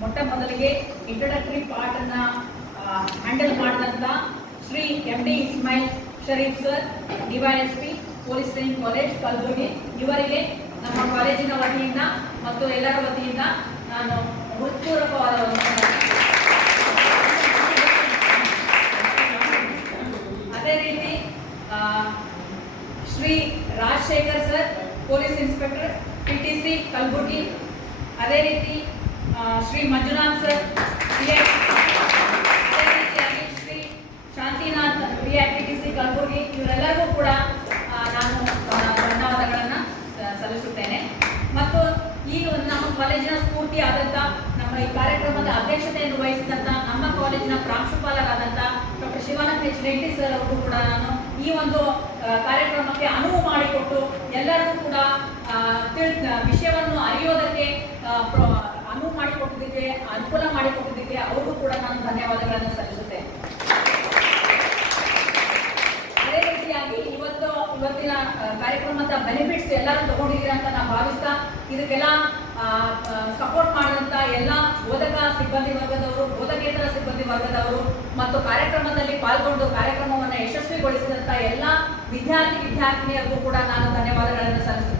ಮೊಟ್ಟ ಮೊದಲಿಗೆ introductory part ಅನ್ನ ಹ್ಯಾಂಡಲ್ ಮಾಡಿದಂತ Shri MD Ismail Sharif sir, DYSP police training college Kalaburagi, ಇವರಿಗೆ ನಮ್ಮ ಕಾಲೇಜಿನ ವತಿಯಿಂದ ಮತ್ತು ಎಲ್ಲರ ವತಿಯಿಂದ ನಾನು ಹೃತ್ಪೂರ್ವಕವಾದ ಅದೇ ರೀತಿ Shri Rajashekhar sir, police inspector PTC Kalaburagi, ಅದೇ ರೀತಿ ಶ್ರೀ ಮಂಜುನಾಥ್ ಸರ್, ಅದೇ ರೀತಿಯಾಗಿ ಶ್ರೀ ಶಾಂತಿನಾಥ್ PTC ಕಲಬುರಗಿ, ಇವರೆಲ್ಲರಿಗೂ ಕೂಡ ನಾನು ಧನ್ಯವಾದಗಳನ್ನು ಸಲ್ಲಿಸುತ್ತೇನೆ. ಮತ್ತು ಈ ಒಂದು ನಮ್ಮ ಕಾಲೇಜಿನ ಸ್ಫೂರ್ತಿ ಆದಂಥ ನಮ್ಮ ಈ ಕಾರ್ಯಕ್ರಮದ ಅಧ್ಯಕ್ಷತೆಯನ್ನು ವಹಿಸಿದಂಥ ನಮ್ಮ ಕಾಲೇಜಿನ ಪ್ರಾಂಶುಪಾಲರಾದಂಥ doctor Shivananda H. Reddy sir ಅವರು ಕೂಡ ನಾನು ಈ ಒಂದು ಕಾರ್ಯಕ್ರಮಕ್ಕೆ ಅನುವು ಮಾಡಿಕೊಟ್ಟು ಎಲ್ಲರಿಗೂ ಕೂಡ ವಿಷಯವನ್ನು ಅರಿಯೋದಕ್ಕೆ ಅನುವು ಮಾಡಿಕೊಟ್ಟಿದ್ದಕ್ಕೆ, ಅನುಕೂಲ ಮಾಡಿಕೊಟ್ಟಿದ್ದಕ್ಕೆ ಅವ್ರಿಗೂ ಕೂಡ ನಾನು ಧನ್ಯವಾದಗಳನ್ನು ಸಲ್ಲಿಸುತ್ತೇನೆ. ಅದೇ ರೀತಿಯಾಗಿ ಇವತ್ತಿನ ಕಾರ್ಯಕ್ರಮದ ಬೆನಿಫಿಟ್ಸ್ ಎಲ್ಲರೂ ತಗೊಂಡಿದ್ದೀರ ಅಂತ ನಾನು ಭಾವಿಸ್ತಾ, ಇದಕ್ಕೆಲ್ಲ ಸಪೋರ್ಟ್ ಮಾಡಿದಂಥ ಎಲ್ಲ ಬೋಧಕ ಸಿಬ್ಬಂದಿ ವರ್ಗದವರು, ಬೋಧಕೇತರ ಸಿಬ್ಬಂದಿ ವರ್ಗದವರು ಮತ್ತು ಕಾರ್ಯಕ್ರಮದಲ್ಲಿ ಪಾಲ್ಗೊಂಡು ಕಾರ್ಯಕ್ರಮವನ್ನು ಯಶಸ್ವಿಗೊಳಿಸಿದಂಥ ಎಲ್ಲ ವಿದ್ಯಾರ್ಥಿನಿಯರಿಗೂ ಕೂಡ ನಾನು ಧನ್ಯವಾದಗಳನ್ನು ಸಲ್ಲಿಸುತ್ತೇನೆ.